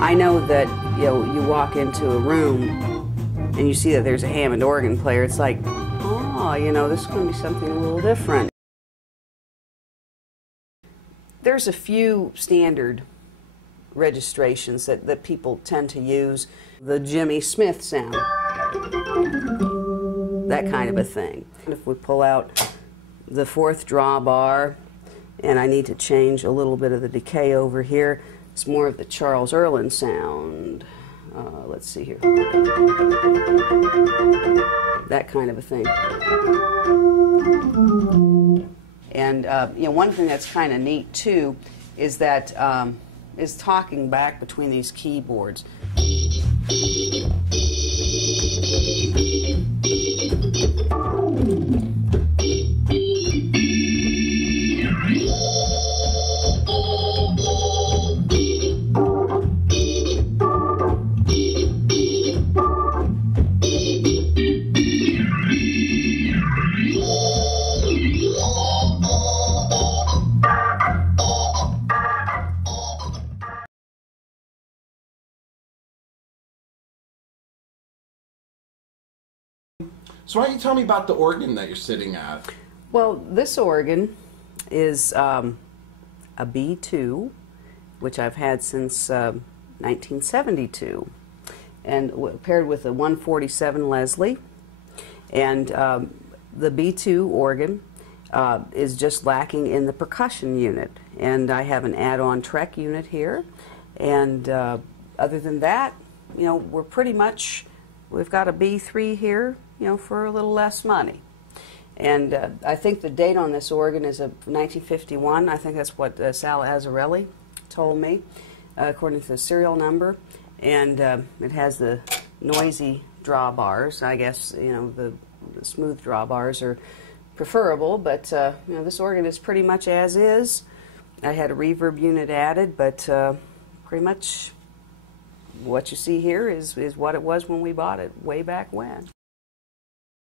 I know that, you know, you walk into a room and you see that there's a Hammond organ player. It's like, oh, you know, this is going to be something a little different. There's a few standard registrations that people tend to use. The Jimmy Smith sound, that kind of a thing. If we pull out the fourth drawbar, and I need to change a little bit of the decay over here, it's more of the Charles Erlin sound. Let's see here. That kind of a thing. And you know, one thing that's kind of neat too is that is talking back between these keyboards. So why don't you tell me about the organ that you're sitting at? Well, this organ is a B2, which I've had since 1972, and paired with a 147 Leslie. And the B2 organ is just lacking in the percussion unit. And I have an add-on Trek unit here. And other than that, you know, we're pretty much, we've got a B3 here, you know, for a little less money. And I think the date on this organ is 1951. I think that's what Sal Azzarelli told me, according to the serial number. And it has the noisy drawbars. I guess, you know, the smooth drawbars are preferable, but you know, this organ is pretty much as is. I had a reverb unit added, but pretty much what you see here is what it was when we bought it way back when.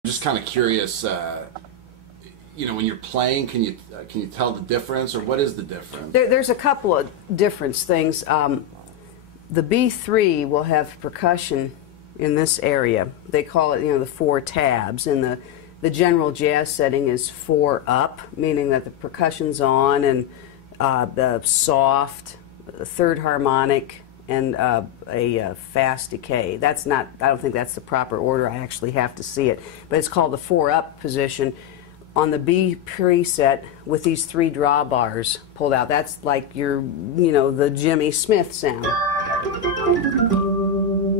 I'm just kind of curious, you know, when you're playing, can you tell the difference, or what is the difference? There's a couple of different things. The B3 will have percussion in this area. They call it, you know, the 4 tabs, and the general jazz setting is 4 up, meaning that the percussion's on, and the soft, third harmonic, and a fast decay. That's not, I don't think that's the proper order. I actually have to see it. But it's called the 4 up position. On the B preset with these 3 drawbars pulled out, that's like your, you know, the Jimmy Smith sound.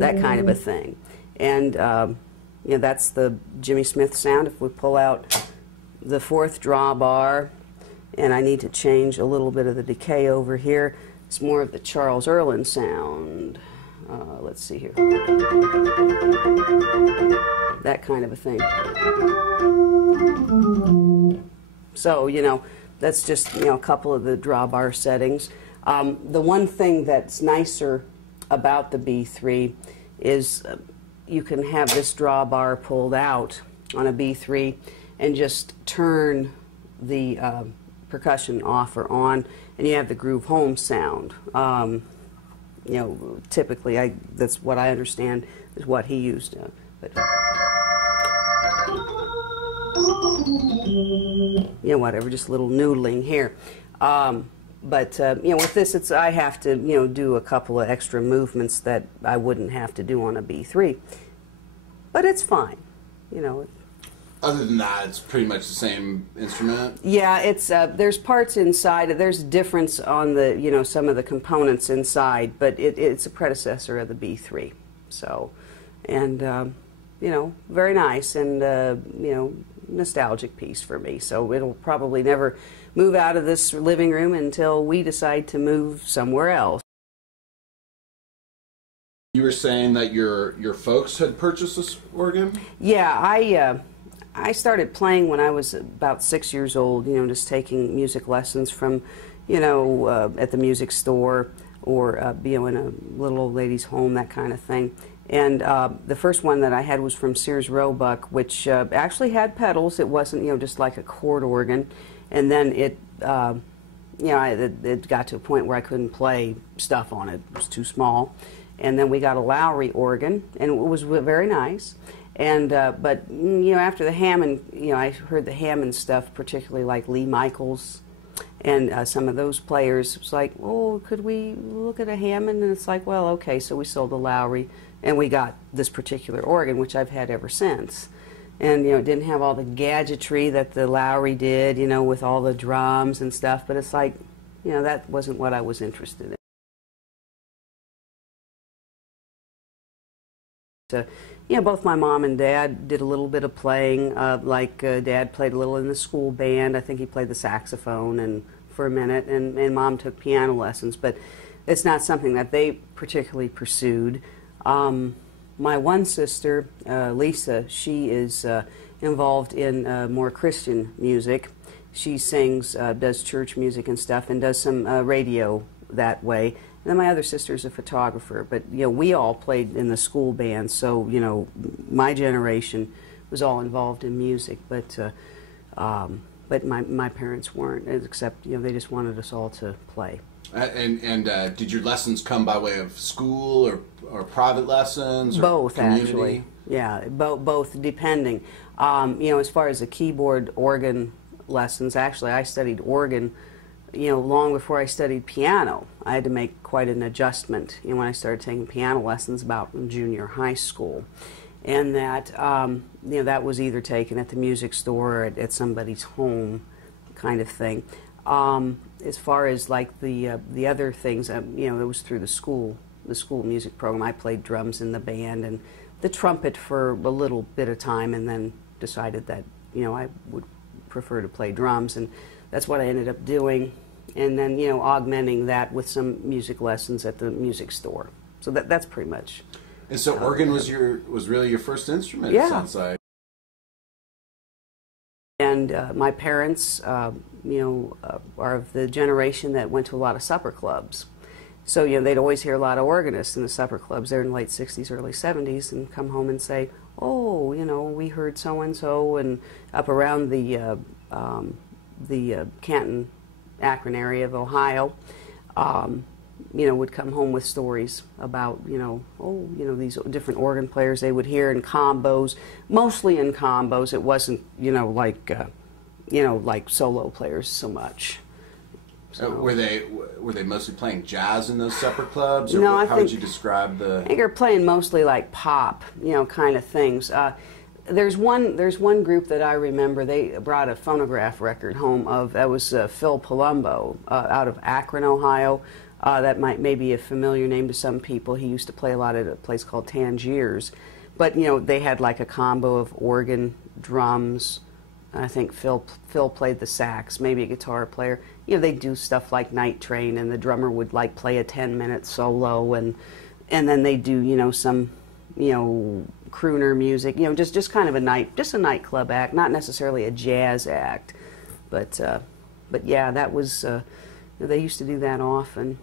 That kind of a thing. And, you know, that's the Jimmy Smith sound. If we pull out the 4th drawbar, and I need to change a little bit of the decay over here, it's more of the Charles Erlin sound. Let's see here. That kind of a thing. So, you know, that's just, you know, a couple of the drawbar settings. The one thing that's nicer about the B3 is you can have this drawbar pulled out on a B3 and just turn the percussion off or on, and you have the groove home sound. You know, typically, that's what I understand is what he used. But you know, whatever, just a little noodling here. But you know, with this, I have to, you know, do a couple of extra movements that I wouldn't have to do on a B3. But it's fine, you know. Other than that, it's pretty much the same instrument? Yeah, it's there's parts inside. There's a difference on the, you know, some of the components inside, but it's a predecessor of the B3. So, and you know, very nice, and you know, nostalgic piece for me. So it'll probably never move out of this living room until we decide to move somewhere else. You were saying that your folks had purchased this organ? Yeah, I started playing when I was about 6 years old, you know, just taking music lessons from, you know, at the music store or, you know, in a little old lady's home, that kind of thing. And the first one that I had was from Sears Roebuck, which actually had pedals. It wasn't, you know, just like a chord organ. And then it, you know, it got to a point where I couldn't play stuff on it. It was too small. And then we got a Lowry organ, and it was very nice. And but you know, after the Hammond, you know, I heard the Hammond stuff, particularly like Lee Michaels and some of those players. It was like, oh, could we look at a Hammond? And it's like, well, okay. So we sold the Lowry, and we got this particular organ, which I've had ever since. And you know, it didn't have all the gadgetry that the Lowry did, you know, with all the drums and stuff. But it's like, you know, that wasn't what I was interested in. You know, both my mom and dad did a little bit of playing. Dad played a little in the school band. I think he played the saxophone and for a minute, and Mom took piano lessons. But it's not something that they particularly pursued. My one sister, Lisa, she is involved in more Christian music. She sings, does church music and stuff, and does some radio that way. And then my other sister's a photographer, but you know, we all played in the school band, so you know, my generation was all involved in music, but my parents weren't, except you know, they just wanted us all to play. And did your lessons come by way of school or private lessons? Or both, community? Actually, yeah, both depending. You know, as far as the keyboard organ lessons, actually, I studied organ. You know, long before I studied piano. I had to make quite an adjustment, you know, when I started taking piano lessons about in junior high school. And that, you know, that was either taken at the music store or at somebody's home kind of thing. As far as like the other things, you know, it was through the school music program. I played drums in the band and the trumpet for a little bit of time, and then decided that, you know, I would prefer to play drums, and that's what I ended up doing. And then, you know, augmenting that with some music lessons at the music store. So that's pretty much. And so organ was really your first instrument, yeah. It sounds like. And my parents, you know, are of the generation that went to a lot of supper clubs. So, you know, they'd always hear a lot of organists in the supper clubs there in the late 60s, early 70s, and come home and say, oh, you know, we heard so-and-so, and up around the Canton, Akron area of Ohio, you know, would come home with stories about, you know, oh, you know, these different organ players they would hear in combos, mostly in combos. It wasn't, you know, like solo players so much. So, were they mostly playing jazz in those supper clubs, or no, how would you describe the? I think they're playing mostly like pop, you know, kind of things. There's one group that I remember. They brought a phonograph record home of, that was Phil Palumbo out of Akron, Ohio. That may be a familiar name to some people. He used to play a lot at a place called Tangiers. But you know, they had like a combo of organ, drums. I think Phil played the sax, maybe a guitar player. You know, they do stuff like Night Train, and the drummer would like play a 10-minute solo, and then they do, you know, some, you know, crooner music, you know, just kind of a nightclub act, not necessarily a jazz act, but yeah, that was they used to do that often.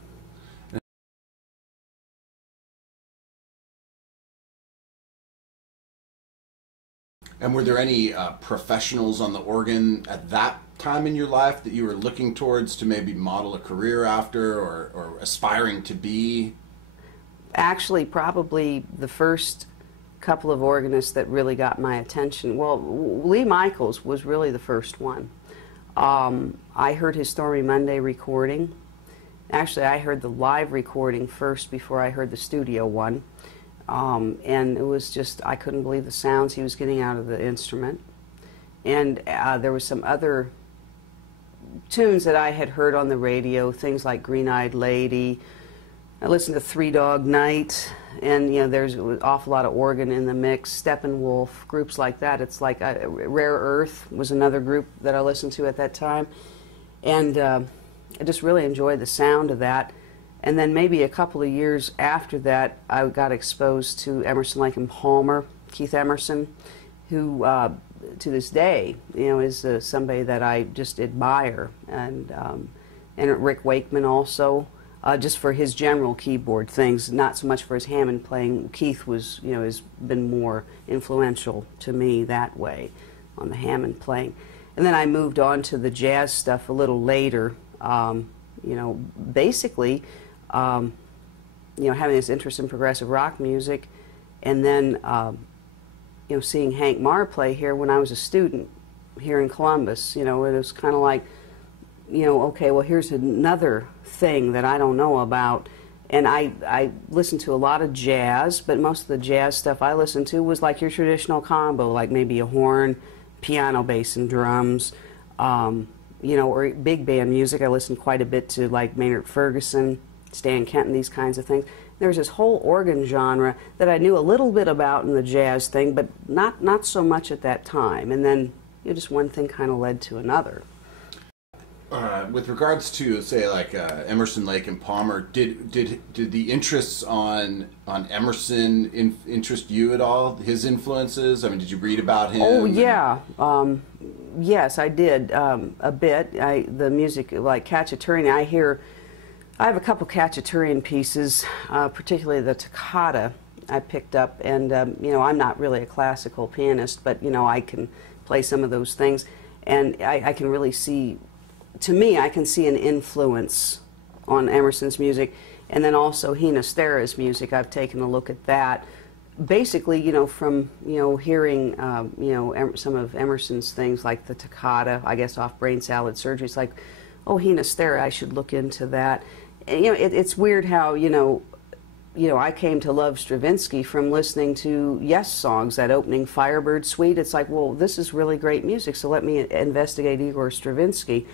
And were there any professionals on the organ at that time in your life that you were looking towards to maybe model a career after, or aspiring to be? Actually, probably the first couple of organists that really got my attention. Well, Lee Michaels was really the first one. I heard his Stormy Monday recording. Actually, I heard the live recording first before I heard the studio one. And it was just, I couldn't believe the sounds he was getting out of the instrument. And there was some other tunes that I had heard on the radio, things like Green-Eyed Lady. I listened to Three Dog Night, and you know, there's an awful lot of organ in the mix. Steppenwolf, groups like that. It's like Rare Earth was another group that I listened to at that time, and I just really enjoyed the sound of that. And then maybe a couple of years after that, I got exposed to Emerson, Lake and Palmer, Keith Emerson, who to this day, you know, is somebody that I just admire, and Rick Wakeman also. Just for his general keyboard things, not so much for his Hammond playing. Keith was, you know, has been more influential to me that way on the Hammond playing. And then I moved on to the jazz stuff a little later. You know, basically, you know, having this interest in progressive rock music, and then, you know, seeing Hank Marr play here when I was a student here in Columbus. You know, it was kind of like, you know, okay, well, here's another thing that I don't know about. And I listened to a lot of jazz, but most of the jazz stuff I listened to was like your traditional combo, like maybe a horn, piano, bass, and drums, you know, or big band music. I listened quite a bit to like Maynard Ferguson, Stan Kenton, these kinds of things. There was this whole organ genre that I knew a little bit about in the jazz thing, but not so much at that time. And then, you know, just one thing kind of led to another. With regards to, say, like Emerson, Lake, and Palmer, did the interests on Emerson interest you at all? His influences? I mean, did you read about him? Oh yeah, yes, I did a bit. The music like Khachaturian. I have a couple Khachaturian pieces, particularly the Toccata I picked up, and you know, I'm not really a classical pianist, but you know, I can play some of those things, and I can really see. To me, I can see an influence on Emerson's music, and then also Hina-Stara's music. I've taken a look at that. Basically, you know, from, you know, hearing, you know, some of Emerson's things like the Toccata, I guess off Brain Salad Surgery, it's like, oh, Hina-Stara, I should look into that. And, you know, it's weird how, you know, I came to love Stravinsky from listening to Yes songs, that opening Firebird Suite. It's like, well, this is really great music, so let me investigate Igor Stravinsky.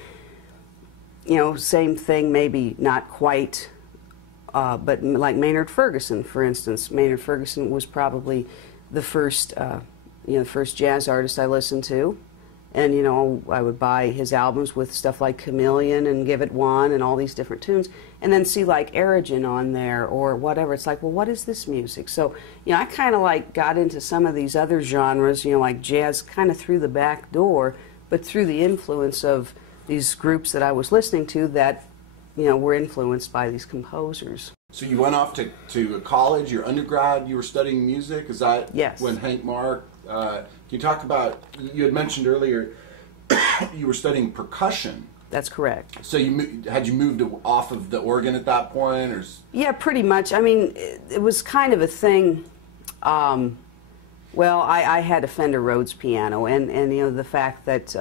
You know, same thing, maybe not quite, but like Maynard Ferguson, for instance. Maynard Ferguson was probably the first, you know, the first jazz artist I listened to. And, you know, I would buy his albums with stuff like Chameleon and Give It One and all these different tunes, and then see like Erigen on there or whatever. It's like, well, what is this music? So, you know, I kind of like got into some of these other genres, you know, like jazz kind of through the back door, but through the influence of these groups that I was listening to that, you know, were influenced by these composers. So you went off to college, your undergrad, you were studying music? Is that yes. When Hank Marr, can you talk about, you had mentioned earlier you were studying percussion. That's correct. So had you moved off of the organ at that point? Or? Yeah, pretty much. I mean, it was kind of a thing. Well, I had a Fender Rhodes piano, and you know, the fact that,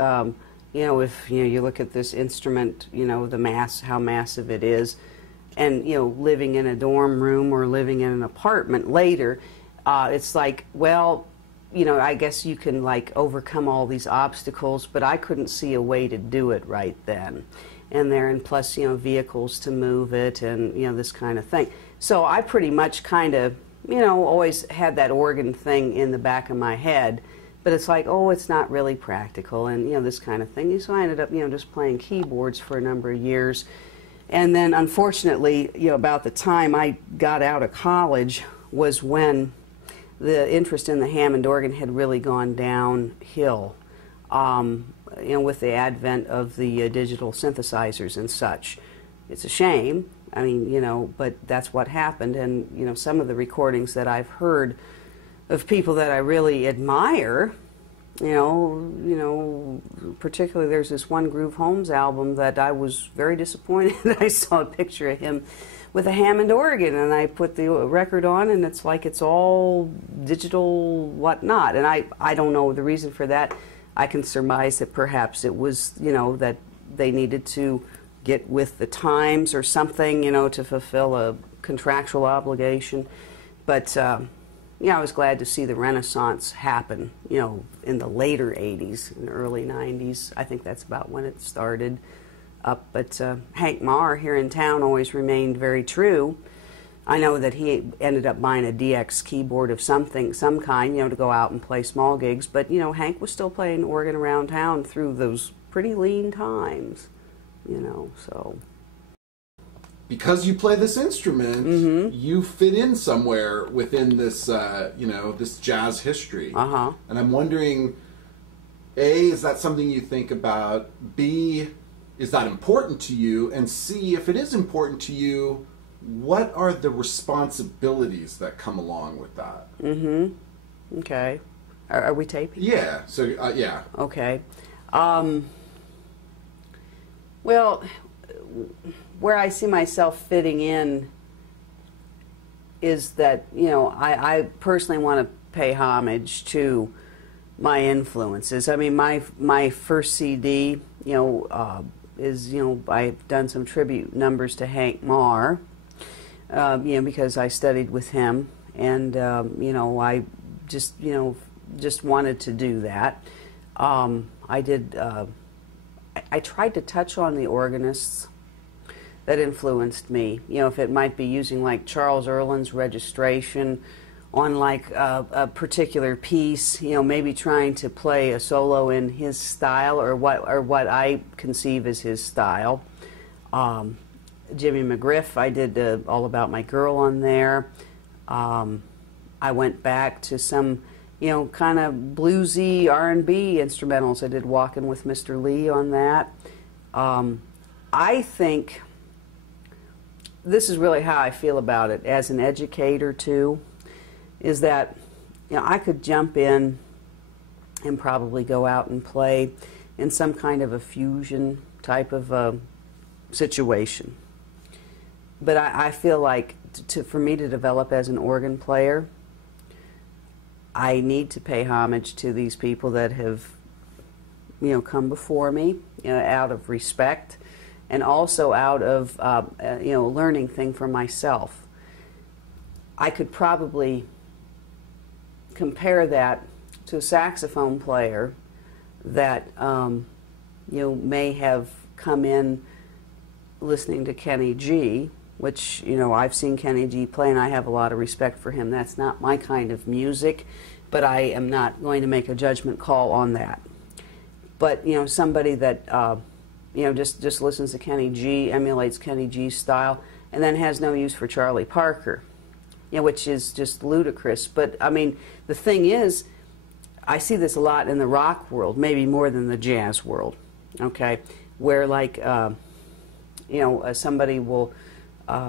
you know, if you know, you look at this instrument, you know, how massive it is, and you know, living in a dorm room or living in an apartment later, it's like, well, you know, I guess you can like overcome all these obstacles, but I couldn't see a way to do it right then and there, and plus, you know, vehicles to move it, and you know, this kind of thing. So I pretty much kind of, you know, always had that organ thing in the back of my head. But it's like, oh, it's not really practical, and you know, this kind of thing. So I ended up, you know, just playing keyboards for a number of years, and then unfortunately, you know, about the time I got out of college was when the interest in the Hammond organ had really gone downhill. You know, with the advent of the digital synthesizers and such. It's a shame. I mean, you know, but that's what happened, and you know, some of the recordings that I've heard of people that I really admire, you know, particularly there's this one Groove Holmes album that I was very disappointed that I saw a picture of him with a Hammond organ, and I put the record on, and it's like it's all digital whatnot, and I don't know the reason for that. I can surmise that perhaps it was, you know, that they needed to get with the times or something, you know, to fulfill a contractual obligation, but yeah, I was glad to see the Renaissance happen, you know, in the later 80s and early 90s. I think that's about when it started up. But Hank Marr here in town always remained very true. I know that he ended up buying a DX keyboard of some kind, you know, to go out and play small gigs. But, you know, Hank was still playing organ around town through those pretty lean times, you know, so. Because you play this instrument, you fit in somewhere within this, you know, this jazz history. And I'm wondering, A, is that something you think about? B, is that important to you? And C, if it is important to you, what are the responsibilities that come along with that? Okay. Are we taping? Yeah. So, yeah. Okay. Well, where I see myself fitting in is that, you know, I personally want to pay homage to my influences. I mean, my first CD, you know, is, you know, I've done some tribute numbers to Hank Marr, you know, because I studied with him, and you know, I just, you know, just wanted to do that. I did. I tried to touch on the organists that influenced me. You know, if it might be using like Charles Erlin's Registration on like a particular piece, you know, maybe trying to play a solo in his style, or what I conceive as his style. Jimmy McGriff, I did All About My Girl on there. I went back to some, you know, kind of bluesy R&B instrumentals. I did Walkin' with Mr. Lee on that. I think this is really how I feel about it as an educator too, is that, you know, I could jump in and probably go out and play in some kind of a fusion type of situation. But I feel like for me to develop as an organ player, I need to pay homage to these people that have, you know, come before me, you know, out of respect, and also out of, you know, learning thing for myself. I could probably compare that to a saxophone player that, you know, may have come in listening to Kenny G, which, you know, I've seen Kenny G play and I have a lot of respect for him. That's not my kind of music, but I am not going to make a judgment call on that. But, you know, somebody that, you know, just listens to Kenny G, emulates Kenny G's style, and then has no use for Charlie Parker, you know, which is just ludicrous. But, I mean, the thing is, I see this a lot in the rock world, maybe more than the jazz world, okay, where, like, you know, somebody will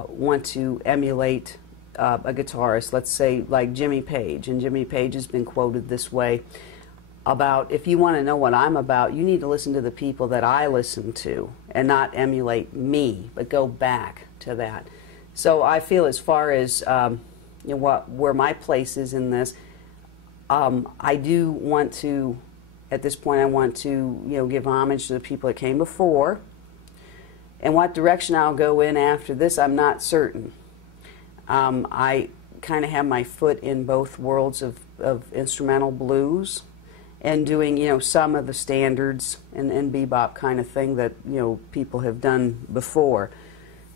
want to emulate a guitarist, let's say like Jimmy Page, and Jimmy Page has been quoted this way about, if you want to know what I'm about, you need to listen to the people that I listen to and not emulate me, but go back to that. So I feel, as far as you know, where my place is in this, I do want to, at this point, I want to, you know, give homage to the people that came before. And what direction I'll go in after this, I'm not certain. I kind of have my foot in both worlds of instrumental blues, and doing, you know, some of the standards and bebop kind of thing that, you know, people have done before.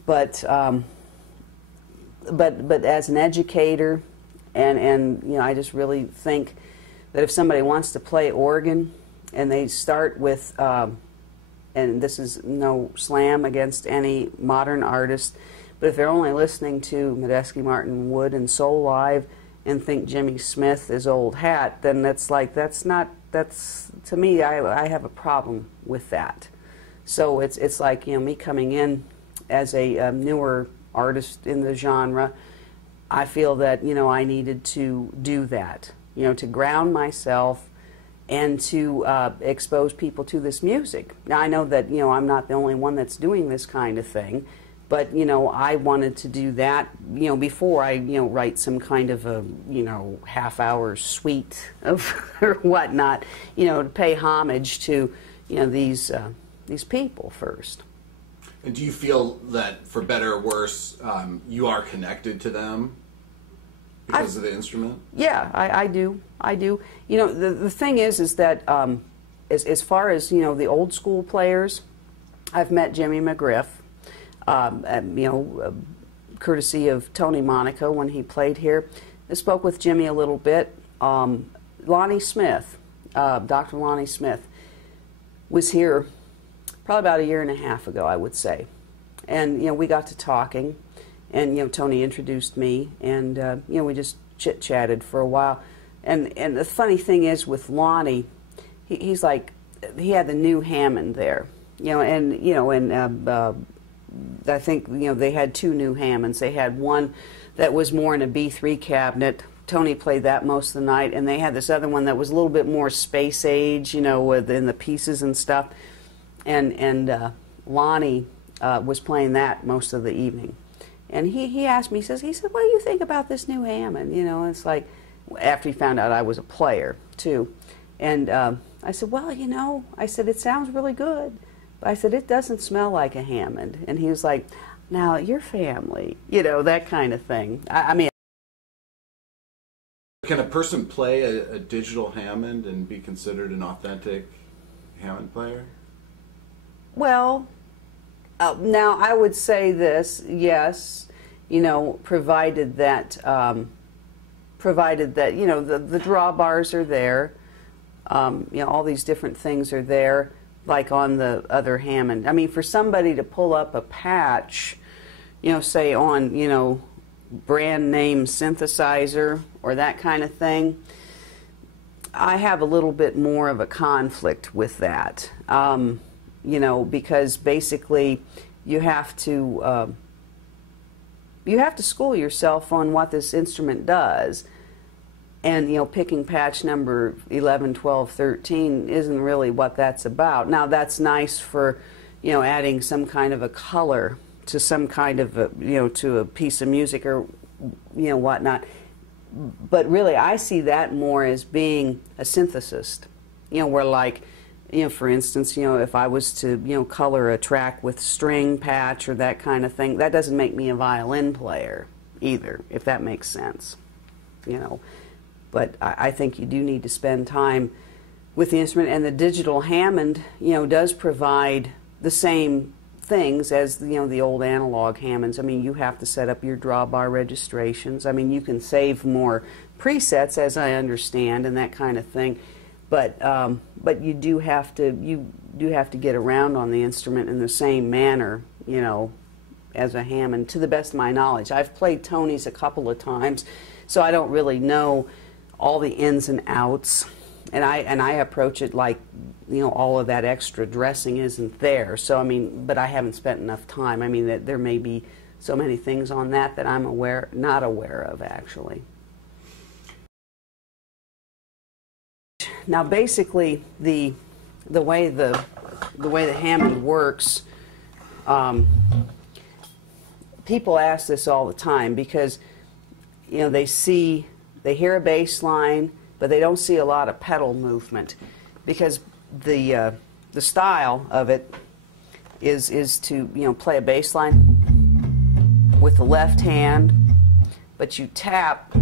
But as an educator, and you know, I just really think that if somebody wants to play organ and they start with, and this is no slam against any modern artist, but if they're only listening to Medeski, Martin, Wood, and Soul Live, and think Jimmy Smith is old hat, then that's like, that's to me, I have a problem with that. So it's like, you know, me coming in as a newer artist in the genre, I feel that, you know, I needed to do that, you know, to ground myself and to expose people to this music. Now, I know that, you know, I'm not the only one that's doing this kind of thing, but, you know, I wanted to do that, you know, before I, you know, write some kind of a, you know, half-hour suite of or whatnot, you know, to pay homage to, you know, these people first. And do you feel that, for better or worse, you are connected to them because of the instrument? Yeah, I do. You know, the thing is that as far as, you know, the old school players, I've met Jimmy McGriff, you know, courtesy of Tony Monaco when he played here. I spoke with Jimmy a little bit. Lonnie Smith, Dr. Lonnie Smith, was here probably about 1.5 years ago, I would say. And, you know, we got to talking, and, you know, Tony introduced me, and, you know, we just chit-chatted for a while. And the funny thing is with Lonnie, he's like, he had the new Hammond there, you know, and I think, you know, they had 2 new Hammonds. They had one that was more in a B3 cabinet. Tony played that most of the night, and they had this other one that was a little bit more space age, you know, within the pieces and stuff. And Lonnie was playing that most of the evening. And he asked me, he said, what do you think about this new Hammond? You know, it's like, after he found out I was a player, too. And I said, well, you know, I said, it sounds really good. But I said, it doesn't smell like a Hammond. And he was like, now, your family, you know, that kind of thing. I mean, can a person play a digital Hammond and be considered an authentic Hammond player? Well, now I would say this, yes, you know, provided that you know the drawbars are there, you know, all these different things are there, like on the other Hammond. I mean, for somebody to pull up a patch, you know, say on, you know, brand name synthesizer or that kind of thing, I have a little bit more of a conflict with that. You know, because basically you have to school yourself on what this instrument does, and you know, picking patch number 11, 12, 13 isn't really what that's about. Now that's nice for, you know, adding some kind of a color to some kind of a, you know, to a piece of music or, you know, whatnot. But really I see that more as being a synthesist, you know, where, like, you know, for instance, you know, if I was to, you know, color a track with string patch or that kind of thing, that doesn't make me a violin player either, if that makes sense, you know. But I think you do need to spend time with the instrument, and the digital Hammond, you know, does provide the same things as, you know, the old analog Hammonds. I mean, you have to set up your drawbar registrations. I mean, you can save more presets, as I understand, and that kind of thing. But you do have to get around on the instrument in the same manner, you know, as a Hammond, to the best of my knowledge. I've played Tonys a couple of times, so I don't really know all the ins and outs, and I approach it like, you know, all of that extra dressing isn't there. So I mean, but I haven't spent enough time. I mean, that there may be so many things on that I'm not aware of actually. Now, basically, the way the Hammond works, people ask this all the time because, you know, they hear a bass line, but they don't see a lot of pedal movement, because the style of it is to, you know, play a bass line with the left hand, but you tap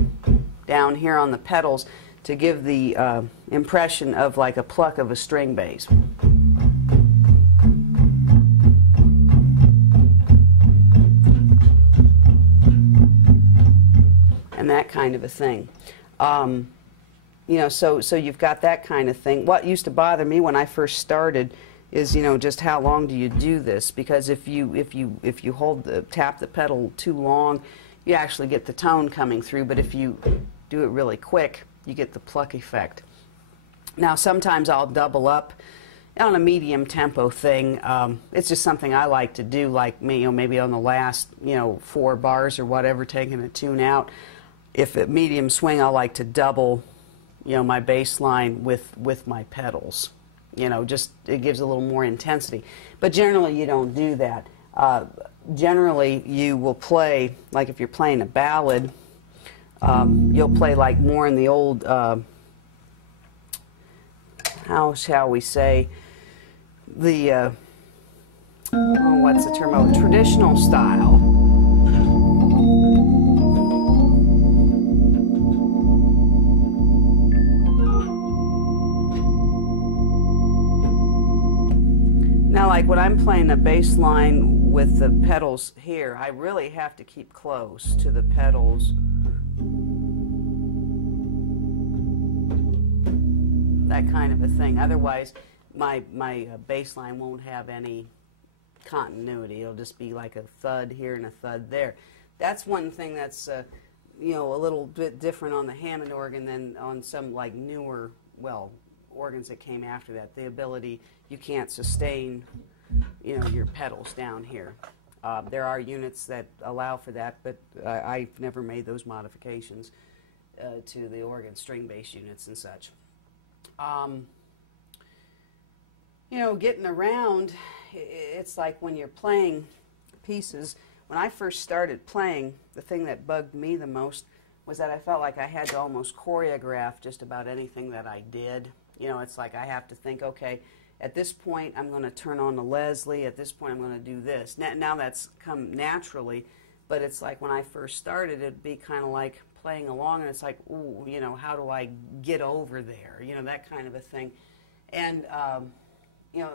down here on the pedals to give the impression of like a pluck of a string bass. And that kind of a thing. You know, so you've got that kind of thing. What used to bother me when I first started is, you know, just how long do you do this? Because if you tap the pedal too long, you actually get the tone coming through. But if you do it really quick, you get the pluck effect. Now, sometimes I'll double up on a medium tempo thing. It's just something I like to do, like, you know, maybe on the last, you know, 4 bars or whatever, taking a tune out. If at medium swing, I like to double, you know, my bass line with my pedals. You know, just it gives a little more intensity. But generally, you don't do that. Generally, you will play, like if you're playing a ballad, you'll play like more in the old, how shall we say, the, what's the term, traditional style. Now, like when I'm playing a bass line with the pedals here, I really have to keep close to the pedals. That kind of a thing. Otherwise, my bass line won't have any continuity. It'll just be like a thud here and a thud there. That's one thing that's, you know, a little bit different on the Hammond organ than on some like newer, well, organs that came after that. The ability, you can't sustain, you know, your pedals down here. There are units that allow for that, but I've never made those modifications to the organ string bass units and such. You know, getting around it's like when you're playing pieces. When I first started playing, the thing that bugged me the most was that I felt like I had to almost choreograph just about anything that I did. You know, it's like I have to think, okay, at this point I'm going to turn on the Leslie, at this point I'm going to do this. Now that's come naturally, but it's like when I first started, it'd be kind of like playing along, and it's like, ooh, you know, how do I get over there? You know, that kind of a thing. And, you know,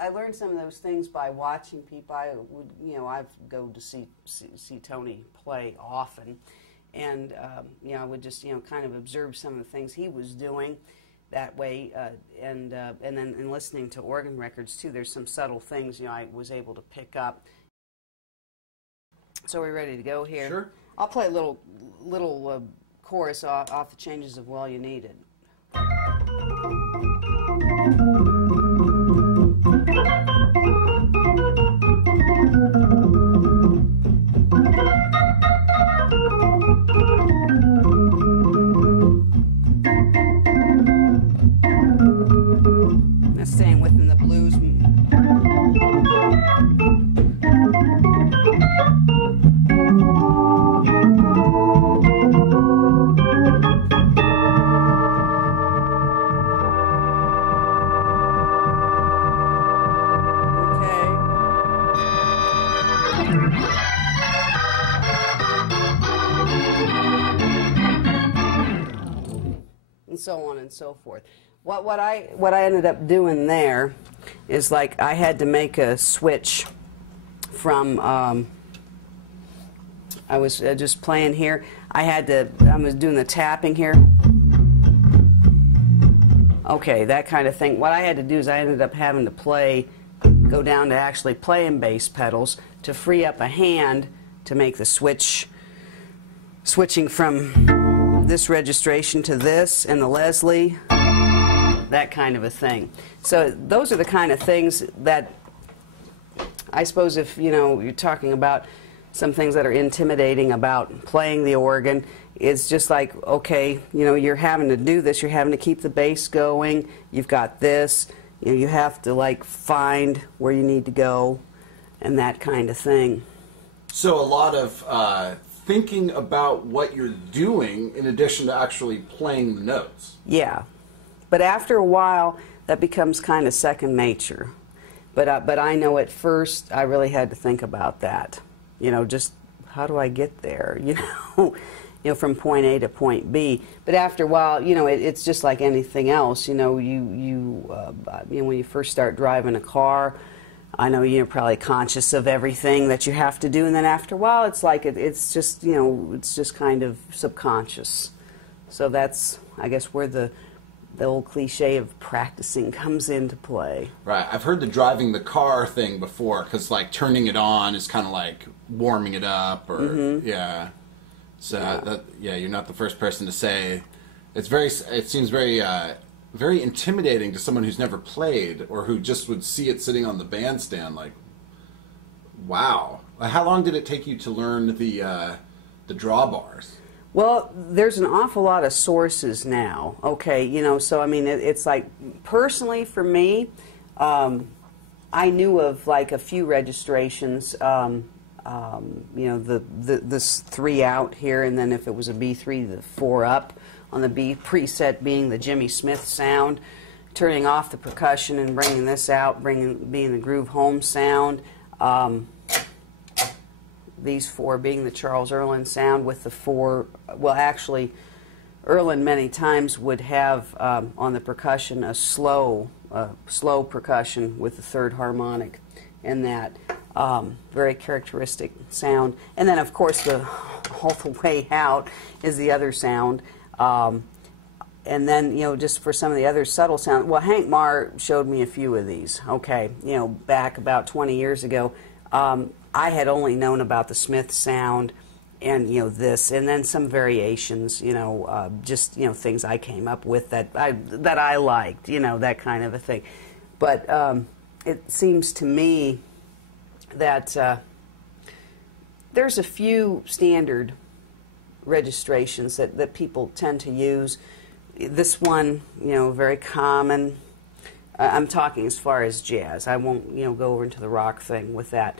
I learned some of those things by watching people. I would, you know, I'd go to see Tony play often, and you know, I would just, you know, kind of observe some of the things he was doing that way, and then in listening to organ records too, there's some subtle things, you know, I was able to pick up. So we're ready to go here. Sure. I'll play a little chorus off the Changes of Well You Needed. That's staying within the blues. And so on and so forth. What I ended up doing there is, like, I had to make a switch from I was just playing here. I was doing the tapping here. Okay, that kind of thing. What I had to do is I ended up having to go down to actually playing bass pedals to free up a hand to make the switching from this registration to this and the Leslie, that kind of a thing. So those are the kind of things that I suppose, if you know, you're talking about some things that are intimidating about playing the organ, it's just like, okay, you know, you're having to do this, you're having to keep the bass going, you've got this, you know, you have to like find where you need to go and that kind of thing. So a lot of thinking about what you're doing in addition to actually playing the notes. Yeah, but after a while that becomes kind of second nature. But I know at first I really had to think about that. You know, just how do I get there? You know, from point A to point B. But after a while, you know, it's just like anything else. You know, when you first start driving a car, I know you're probably conscious of everything that you have to do, and then after a while, it's like it's just, you know, it's just kind of subconscious. So that's, I guess, where the old cliche of practicing comes into play. Right. I've heard the driving the car thing before, because like turning it on is kind of like warming it up, or yeah. So you're not the first person to say. It seems very very intimidating to someone who's never played or who just would see it sitting on the bandstand. Like, wow. How long did it take you to learn the drawbars? Well, there's an awful lot of sources now, okay, you know, so I mean, it's like, personally for me, I knew of like a few registrations, you know, this 3 out here, and then if it was a B3, the 4 up, on the B preset being the Jimmy Smith sound, turning off the percussion and bringing this out, being the Groove Home sound. These 4 being the Charles Erlin sound with the 4, well actually Erlin many times would have on the percussion a slow percussion with the 3rd harmonic, and that very characteristic sound. And then of course all the way out is the other sound. And then, you know, just for some of the other subtle sounds, well, Hank Marr showed me a few of these, okay, you know, back about 20 years ago. I had only known about the Smith sound and, you know, this, and then some variations, you know, just, you know, things I came up with that I liked, you know, that kind of a thing. But it seems to me that there's a few standard registrations that people tend to use. This one, you know, very common. I'm talking as far as jazz. I won't, go over into the rock thing with that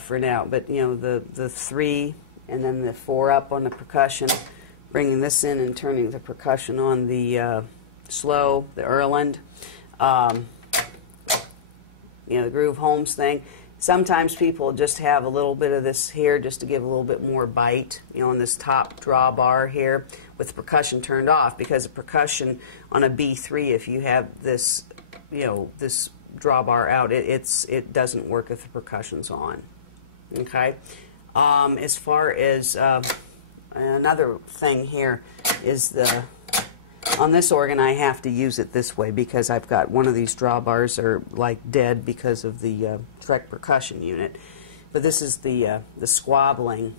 for now. But the 3 and then the 4 up on the percussion, bringing this in and turning the percussion on the slow, the Erland, the Groove Holmes thing. Sometimes people just have a little bit of this here just to give a little bit more bite, on this top drawbar here with the percussion turned off, because the percussion on a B3, if you have this, this drawbar out, it doesn't work if the percussion's on. Okay. As far as another thing here is on this organ I have to use it this way because I've got one of these drawbars are like dead because of the Trek percussion unit. But this is the squabbling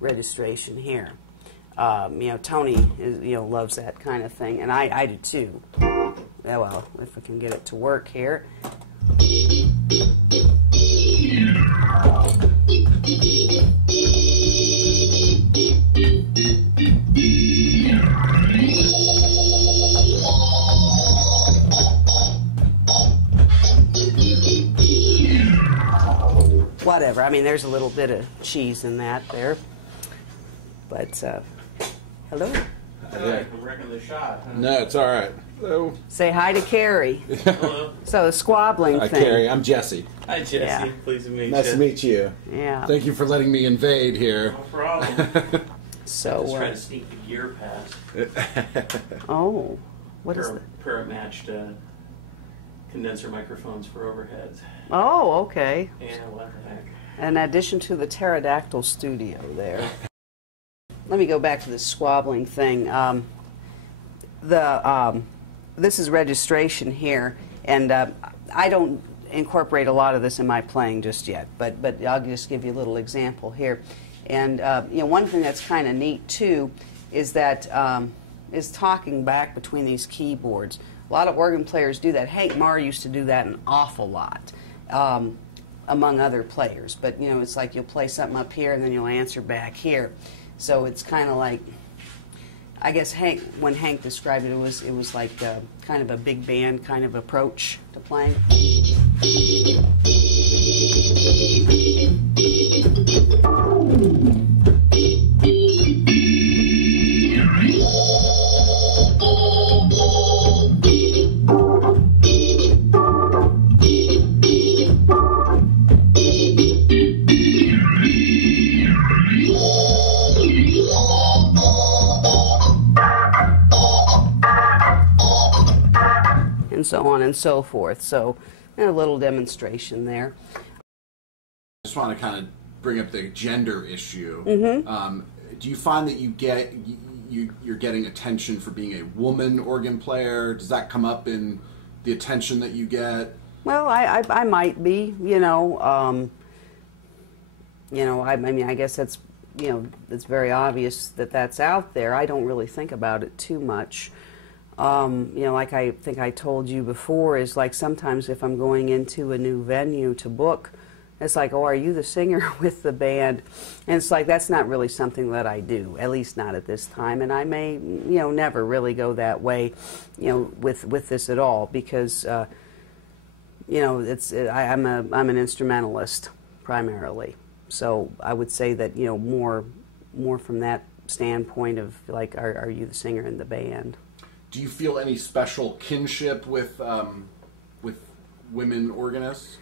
registration here. Tony loves that kind of thing, and I do too. Yeah, well, if I can get it to work here. Whatever. I mean, there's a little bit of cheese in that there. But, hello. I'm wrecking the shot. Huh? No, it's all right. Hello. Say hi to Carrie. Hello. So, the squabbling Hi, thing. Carrie. I'm Jesse. Hi, Jesse. Yeah. Pleased to meet you. Nice to meet you. Yeah. Thank you for letting me invade here. No problem. So, Just trying to sneak the gear past. oh, what is that? Parrot matched condenser microphones for overheads. Oh, okay. Yeah, what the heck. In addition to the Pterodactyl studio there. Let me go back to the squabbling thing. This is registration here, and I don't incorporate a lot of this in my playing just yet, but I'll just give you a little example here. And one thing that's kind of neat too is that is talking back between these keyboards. A lot of organ players do that. Hank Marr used to do that an awful lot, among other players. But it's like you'll play something up here and then you'll answer back here. So it's kind of like, I guess when Hank described it, it was like kind of a big band kind of approach to playing. And so on and so forth. So a little demonstration there. I just want to kind of bring up the gender issue. Mm-hmm. Do you find that you're getting attention for being a woman organ player? Does that come up in the attention that you get? Well, I might be. I mean, I guess that's it's very obvious that that's out there. I don't really think about it too much. Like I think I told you before, is like sometimes if I'm going into a new venue to book, it's like, oh, are you the singer with the band? And it's like, that's not really something that I do, at least not at this time. And I may, never really go that way, with this at all, because, I'm an instrumentalist primarily. So I would say that, more from that standpoint of like, are you the singer in the band? Do you feel any special kinship with women organists?